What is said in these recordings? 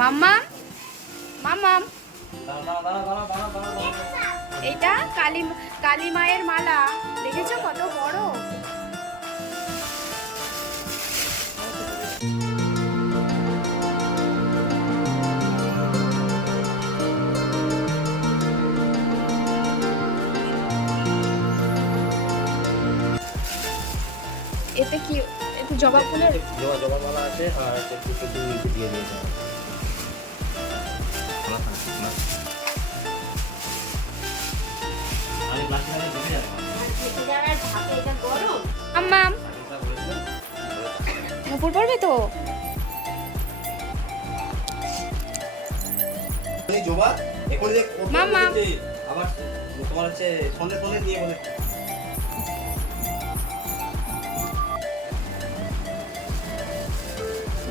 মাম্মা মাম্মাম, এটা কালী কালী মায়ের মালা, দেখেছো কত বড়। এতে কি, এতে জবা ফুলের জবা মালা আছে আর একটু দিয়ে দিয়েছে। আম্মাম উপর পড়বে তো। মাম্মা আবার তোমার হচ্ছে ফোনে ফোনে নিয়ে বলে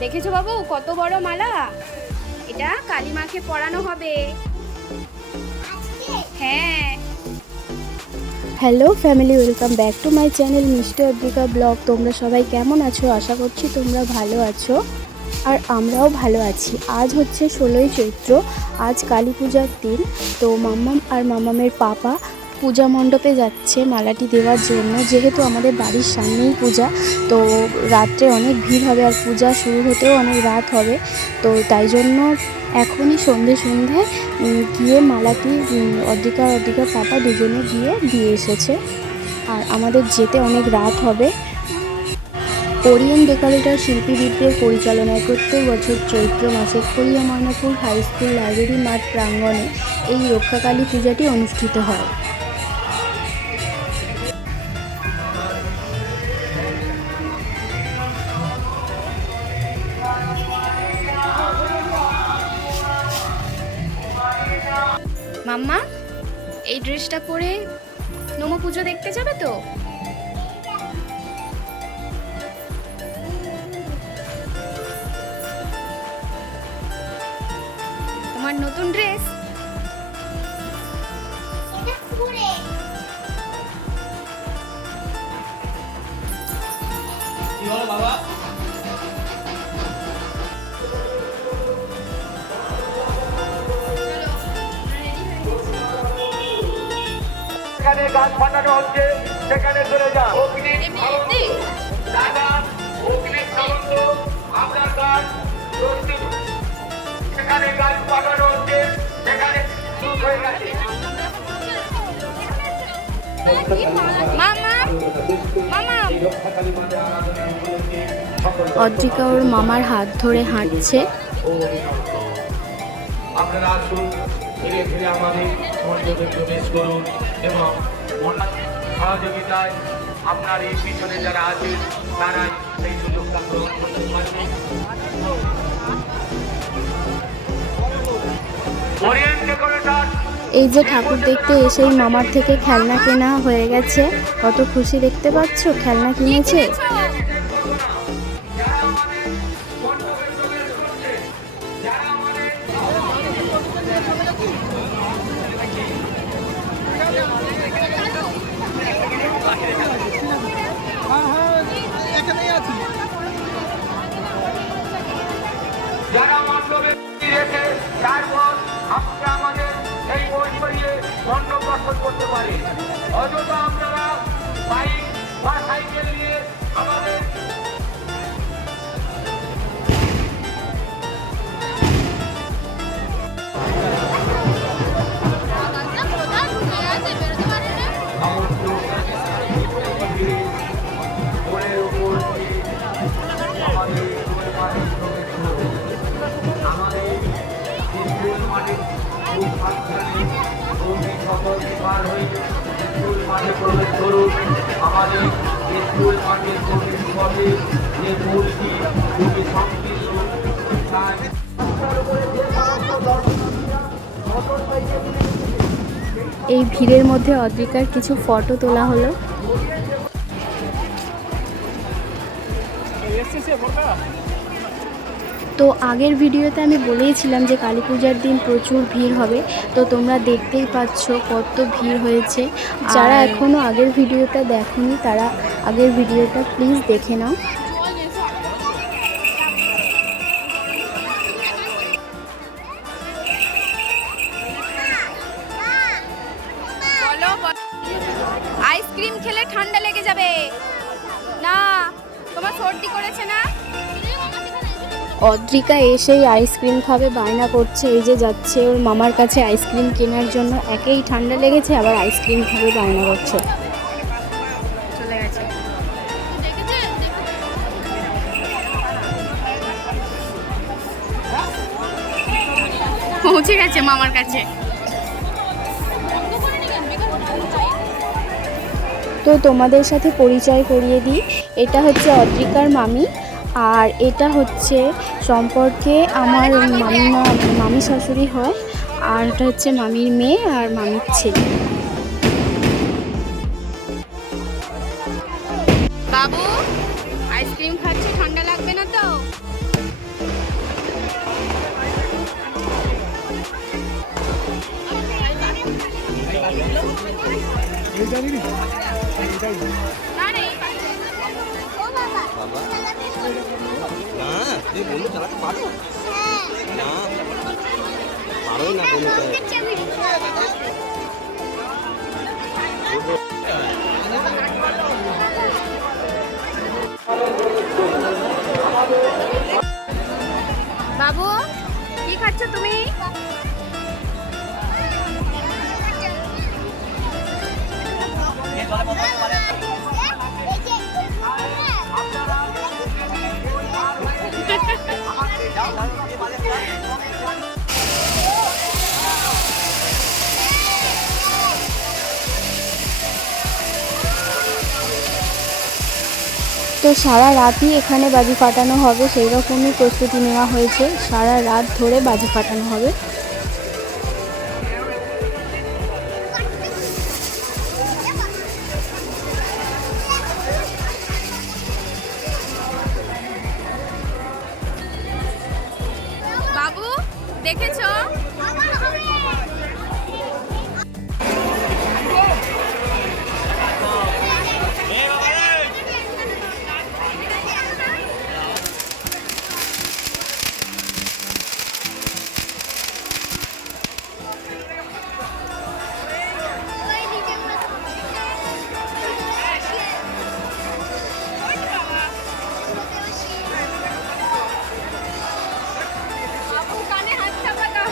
দেখেছো বাবু কত বড় মালা, এটা কালী মাকে পরানো হবে। হ্যাঁ। Hello family, welcome back to my channel মিষ্টি অদ্রিকা ব্লগ। তোমরা সবাই কেমন আছো? আশা করছি তোমরা ভালো আছো, আর আমরাও ভালো আছি। আজ হচ্ছে 16ই চৈত্র, আজ কালী পূজার দিন। তো মাম্মাম আর মাম্মামের পাপা পূজা মণ্ডপে যাচ্ছে মালাটি দেওয়ার জন্য। যেহেতু আমাদের বাড়ির সামনেই পূজা, তো রাত্রে অনেক ভিড় হবে আর পূজা শুরু হতেও অনেক রাত হবে। তো তাই জন্য এখনই সন্ধ্যায় গিয়ে মালাটি অদ্রিকা পাপা দুজনে গিয়ে দিয়ে এসেছে, আর আমাদের যেতে অনেক রাত হবে। কোরিয়ান ডেকোরেটর শিল্পীবিদদের পরিচালনায় প্রত্যেক বছর চৈত্র মাসে Kharia Maynapur high school library মাঠ প্রাঙ্গণে এই রক্ষাকালী পূজাটি অনুষ্ঠিত হয়। মাম্মা এই ড্রেসটা পরে নমো পুজো দেখতে যাবে তো? তোমার নতুন ড্রেস। কি হলো বাবা? সেখানে গাছ ফাটানো হচ্ছে, সেখানে চলে যান। দাদা অগ্নিক সামন্ত আপনার গাছ প্রস্তুত। সেখানে গাছ ফাটানো হচ্ছে, সেখানে শুরু হয়ে গেছে। মামা মামা অদ্রিকা ওর মামার হাত ধরে হাঁটছে। আপনারা আসুন, ধীরে ধীরে আমাদের মণ্ডপে প্রবেশ করুন এবং সহযোগিতায় আপনার এই পিছনে যারা আছেন তারাই সেই সুযোগটা গ্রহণ করতে পারবেন। ওরিয়েন্ট ডেকোরেটর এই যে ঠাকুর দেখতে এসেই মামার থেকে খেলনা কেনা হয়ে গেছে। কত খুশি দেখতে পাচ্ছ, খেলনা কিনেছে। যারা মণ্ডপে রেখে তারপর আমরা আমাদের এই বই সরিয়ে মণ্ডপ দর্শন করতে পারি। অযথা আপনারা বাইক বা সাইকেল নিয়ে আমাদের প্রবেশ করুন। আমাদের স্কুল মাঠের প্রবেশ পথে যে মূর্তি খুবই সংকীর্ণ, তাই এই ভিড়ের মধ্যে অদ্রিকার কিছু ফটো তোলা হলো। তো আগের ভিডিওতে আমি বলেইছিলাম যে কালী পূজার দিন প্রচুর ভিড় হবে, তো তোমরা দেখতেই পাচ্ছ কত ভিড় হয়েছে। যারা এখনও আগের ভিডিওটা দেখোনি তারা আগের ভিডিওটা প্লিজ দেখে নাও। লেগে যাবে। না, তোমার সর্দি করেছে না? অদ্রিকা এসেই আইসক্রিম খাবে বায়না করছে, এই যে যাচ্ছে ওর মামার কাছে আইসক্রিম কেনার জন্য। একেই ঠান্ডা লেগেছে, আবার আইসক্রিম খাবে বায়না করছে। চলে গেছে। পৌঁছে গেছে মামার কাছে। তো তোমাদের সাথে পরিচয় করিয়ে দিই, এটা হচ্ছে অদ্রিকার মামি, আর এটা হচ্ছে সম্পর্কে আমার মামিমা, মামি শাশুড়ি হয়, আর এটা হচ্ছে মামির মেয়ে আর মামির ছেলে। বাবু আইসক্রিম খাচ্ছে, ঠান্ডা লাগবে না তো? না রে, না তুমি বন্ধু চালাতে পারো না, পারোই না বন্ধু। বাবু কি খাচ্ছ তুমি? তো সারা রাতই এখানে বাজি ফাটানো হবে, সেই রকমই প্রস্তুতি নেওয়া হয়েছে, সারা রাত ধরে বাজি ফাটানো হবে। বাবু দেখেছো? বাবু কানে হাত চাপাতো।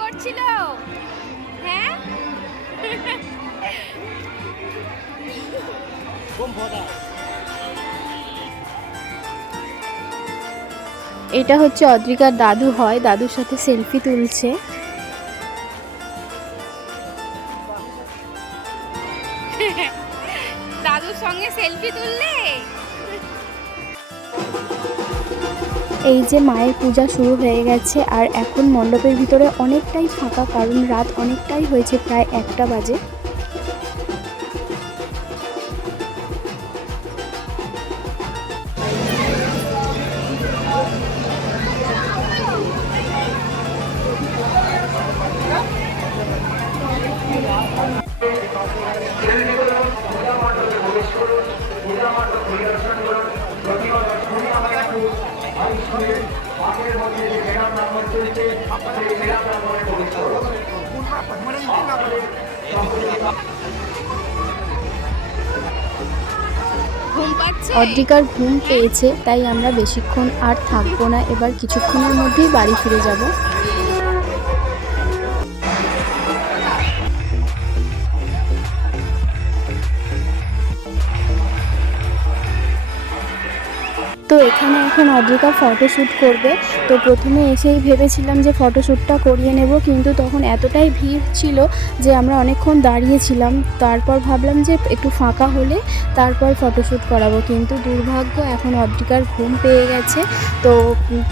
করছিল? হ্যাঁ, বোম ফোটা। এটা হচ্ছে অদ্রিকার দাদু হয়, দাদুর সাথে সেলফি তুলছে। দাদুর সঙ্গে সেলফি তুললে? এই যে মায়ের পূজা শুরু হয়ে গেছে আর এখন মণ্ডপের ভিতরে অনেকটাই ফাঁকা, কারণ রাত অনেকটাই হয়েছে, প্রায় 1টা বাজে। ঘুম পাচ্ছে? অদ্রিকার ঘুম পেয়েছে, তাই আমরা বেশিক্ষণ আর থাকবো না, এবার কিছুক্ষণের মধ্যেই বাড়ি ফিরে যাব। তো এখানে এখন অদ্রিকা ফটোশ্যুট করবে। তো প্রথমে এসেই ভেবেছিলাম যে ফটোশ্যুটটা করিয়ে নেব, কিন্তু তখন এতটাই ভিড় ছিল যে আমরা অনেকক্ষণ দাঁড়িয়েছিলাম। তারপর ভাবলাম যে একটু ফাঁকা হলে তারপর ফটোশ্যুট করাবো, কিন্তু দুর্ভাগ্য এখন অদ্রিকার ঘুম পেয়ে গেছে। তো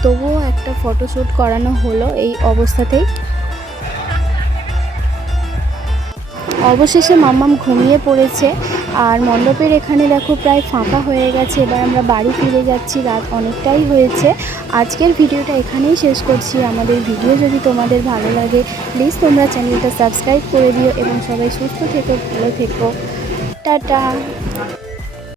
তবুও একটা ফটোশ্যুট করানো হলো এই অবস্থাতেই। অবশেষে মাম্মাম ঘুমিয়ে পড়েছে আর মণ্ডপের এখানে দেখো প্রায় ফাঁকা হয়ে গেছে। এবার আমরা বাড়ি ফিরে যাচ্ছি, রাত অনেকটাই হয়েছে। আজকের ভিডিওটা এখানেই শেষ করছি। আমাদের ভিডিও যদি তোমাদের ভালো লাগে প্লিজ তোমরা চ্যানেলটা সাবস্ক্রাইব করে দিও এবং সবাই সুস্থ থেকো, ভালো থেকো, টাটা।